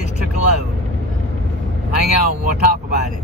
just took a load. Hang on, we'll talk about it.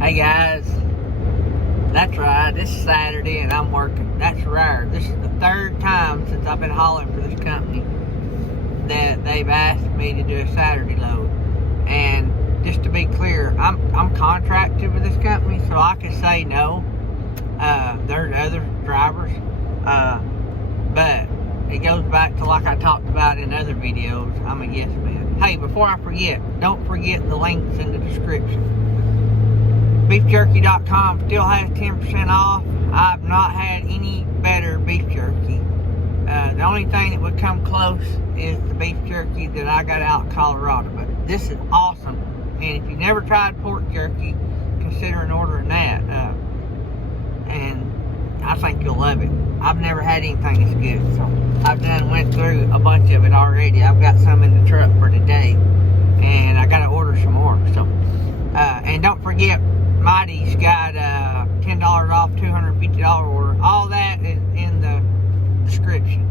Hey guys, that's right, this is Saturday and I'm working. That's rare. This is the third time since I've been hauling for this company that they've asked me to do a Saturday load. And just to be clear, I'm contracted with this company, so I can say no. There's other drivers, but it goes back to like I talked about in other videos, I'm a yes man. Hey, before I forget, don't forget the links in the description. BeefJerky.com still has 10% off. I've not had any better beef jerky. The only thing that would come close is the beef jerky that I got out of Colorado. But this is awesome. And if you've never tried pork jerky, consider ordering that. And I think you'll love it. I've never had anything as good. So I've went through a bunch of it already. I've got some in the truck for today. And I got to order some more. So, and don't forget, Mytee's got $10 off, $250 order. All that is in the description.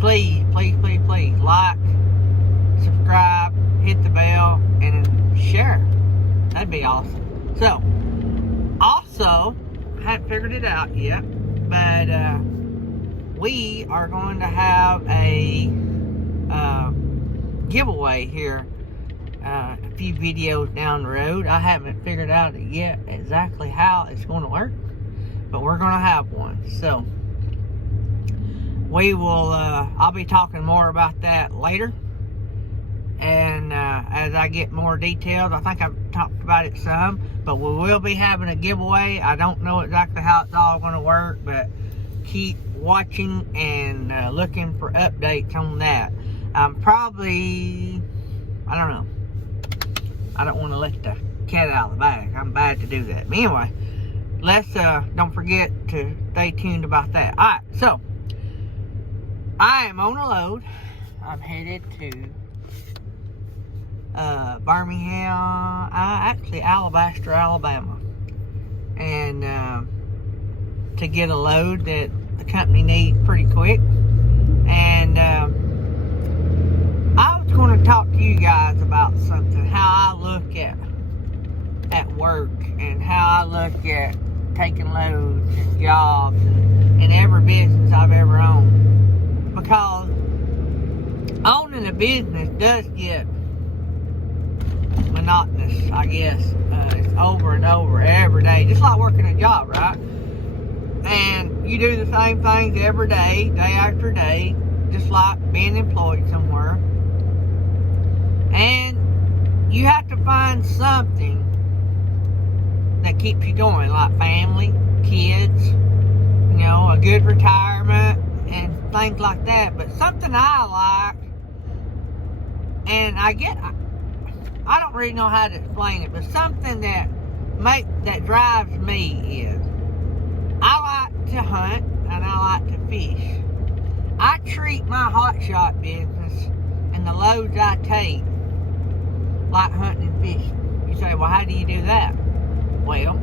Please, please, please, please like, subscribe, hit the bell, and share. That'd be awesome. So, also, I haven't figured it out yet, but we are going to have a giveaway here. A few videos down the road. I haven't figured out yet exactly how it's going to work, but we're going to have one. So we will I'll be talking more about that later, and as I get more details. I think I've talked about it some, but we will be having a giveaway. I don't know exactly how it's all going to work, but keep watching and looking for updates on that. Probably, I don't know, I don't want to let the cat out of the bag. I'm bad to do that. But anyway, let's don't forget to stay tuned about that. Alright, so I am on a load. I'm headed to Birmingham, actually Alabaster, Alabama, and to get a load that the company needs pretty quick. And I was going to talk to you guys about something, how I look at work and how I look at taking loads and jobs and every business I've ever owned. Because owning a business does get monotonous, I guess. It's over and over every day, just like working a job, right? And you do the same things every day, day after day, just like being employed somewhere. And you have to find something that keeps you going, like family, kids, you know, a good retirement, and things like that. But something I like, and I don't really know how to explain it, but something that drives me is, I like to hunt and I like to fish. I treat my Hotshot business and the loads I take like hunting and fishing. You say, well, how do you do that? Well,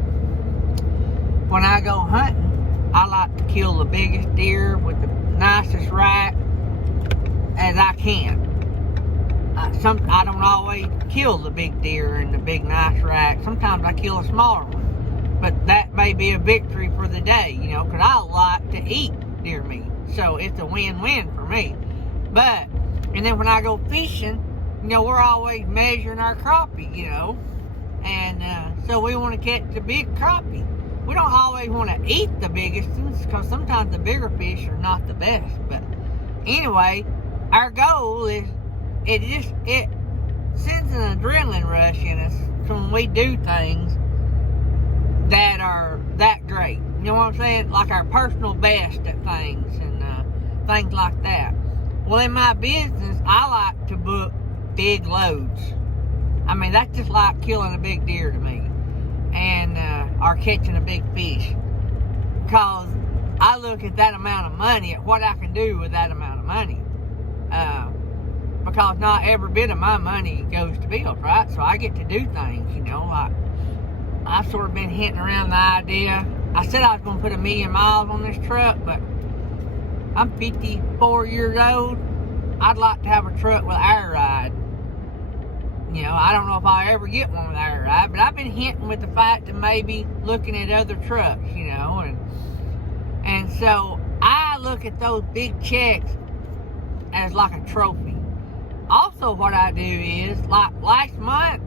when I go hunting, I like to kill the biggest deer with the nicest rack as I can. I don't always kill the big deer and the big nice rack. Sometimes I kill a smaller one. But that may be a victory for the day, you know, because I like to eat deer meat. So it's a win-win for me. But, and then when I go fishing, you know, we're always measuring our crappie, you know. And so we want to catch the big crappie. We don't always want to eat the biggest ones, because sometimes the bigger fish are not the best. But anyway, our goal is, it sends an adrenaline rush in us when we do things that are that great. You know what I'm saying? Like our personal best at things and things like that. Well, in my business, I like to book big loads. I mean, that's just like killing a big deer to me, and or catching a big fish. Because I look at that amount of money, at what I can do with that amount of money. Because not every bit of my money goes to bills, right? So I get to do things, you know, like I've sort of been hinting around the idea. I said I was going to put 1,000,000 miles on this truck, but I'm 54 years old. I'd like to have a truck with air ride. You know, I don't know if I'll ever get one with air ride, but I've been hinting with the fact of maybe looking at other trucks, you know, and so I look at those big checks as like a trophy. Also, what I do is, like last month,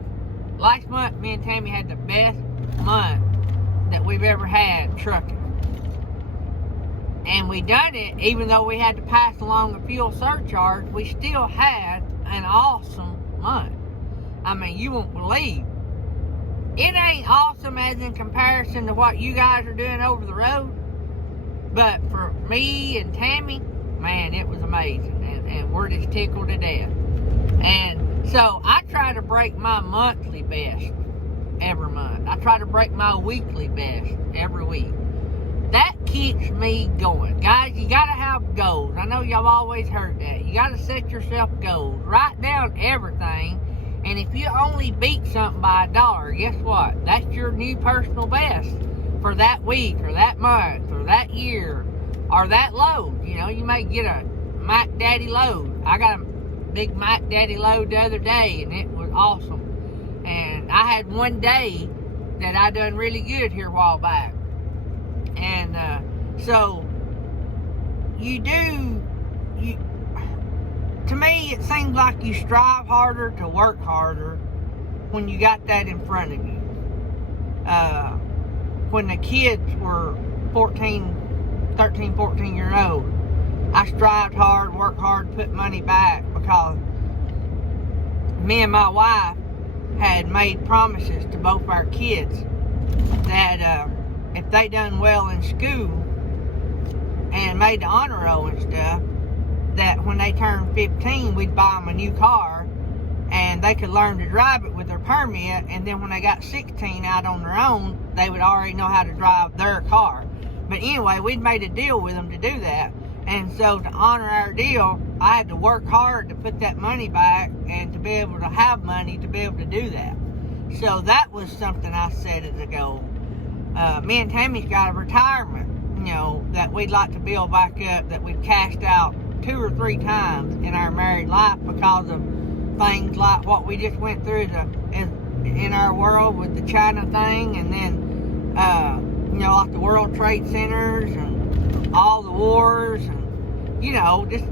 me and Tammy had the best month that we've ever had trucking. And we done it, even though we had to pass along a fuel surcharge, we still had an awesome month. I mean, you won't believe. It ain't awesome as in comparison to what you guys are doing over the road. But for me and Tammy, man, it was amazing. And we're just tickled to death. And so I try to break my monthly best every month. I try to break my weekly best every week. That keeps me going. Guys, you got to have goals. I know y'all always heard that. You got to set yourself goals. Write down everything. And if you only beat something by $1, guess what? That's your new personal best for that week or that month or that year or that load. You know, you may get a Mac Daddy load. I got a big Mac Daddy load the other day, and it was awesome. And I had one day that I done really good here a while back. And so to me, it seems like you strive harder to work harder when you got that in front of you. When the kids were 13, 14 years old, I strived hard, worked hard, put money back, because me and my wife had made promises to both our kids that if they done well in school and made the honor roll and stuff, that when they turned 15, we'd buy them a new car and they could learn to drive it with their permit, and then when they got 16 out on their own, they would already know how to drive their car. But anyway, we'd made a deal with them to do that, and so to honor our deal, I had to work hard to put that money back and to be able to have money to be able to do that. So that was something I set as a goal. Me and Tammy's got a retirement, you know, that we'd like to build back up, that we've cashed out 2 or 3 times in our married life because of things like what we just went through in our world with the China thing, and then you know, like the World Trade Centers and all the wars, and you know, just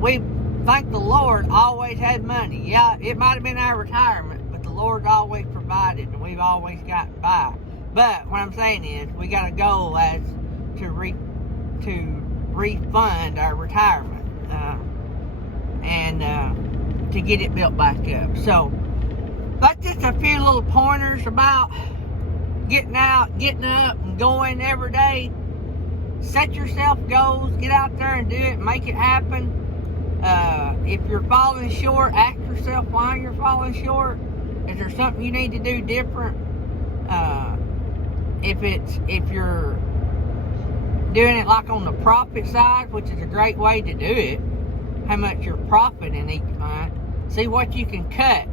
we thank the Lord always had money. Yeah, it might have been our retirement, but the Lord's always provided, and we've always gotten by. But what I'm saying is, we got a goal as to refund our retirement and to get it built back up. So that's just a few little pointers about getting out, getting up, and going every day. Set yourself goals, get out there and do it, make it happen. If you're falling short, ask yourself why you're falling short. Is there something you need to do different? If you're doing it like on the profit side, which is a great way to do it, how much you're profiting each month, see what you can cut,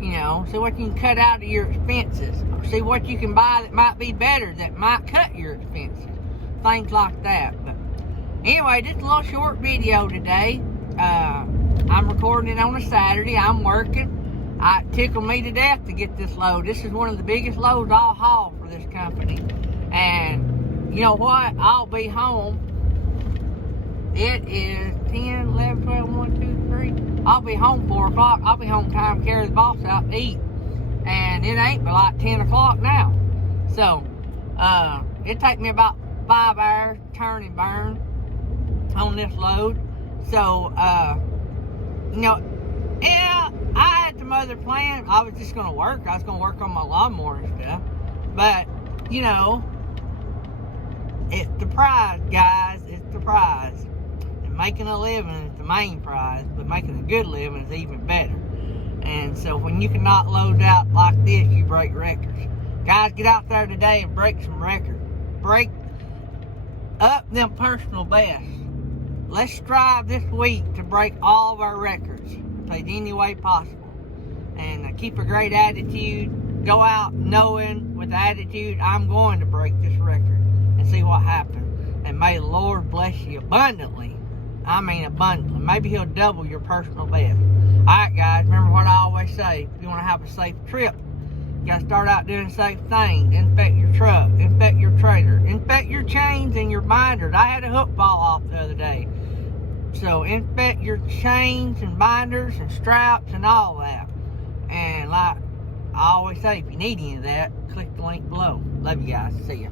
you know, see what you can cut out of your expenses, or see what you can buy that might be better, that might cut your expenses, things like that. But anyway, just a little short video today. I'm recording it on a Saturday. I'm working. It tickled me to death to get this load. This is one of the biggest loads I'll haul for this company. And you know what? I'll be home. It is 10, 11, 12, 1, 2, 3. I'll be home 4 o'clock. I'll be home time to carry the boss out to eat. And it ain't but like 10 o'clock now. So, it take me about 5 hours to turn and burn on this load. So, you know, yeah, I had some other plans. I was just going to work. I was going to work on my lawnmower and stuff. But, you know, it's the prize, guys. It's the prize. And Making a living is the main prize, but making a good living is even better. And so when you cannot load out like this, you break records. Guys, get out there today and break some records. Break up them personal bests. Let's strive this week to break all of our records in any way possible. And keep a great attitude. Go out knowing with the attitude, I'm going to break this record and see what happens. And may the Lord bless you abundantly. I mean abundantly. Maybe He'll double your personal best. Alright guys, remember what I always say. If you want to have a safe trip, you got to start out doing safe things. Inspect your truck, inspect your trailer, inspect your chains and your binders. I had a hook fall off the other day. So inspect your chains and binders and straps and all that. And like I always say, if you need any of that, click the link below. Love you guys. See ya.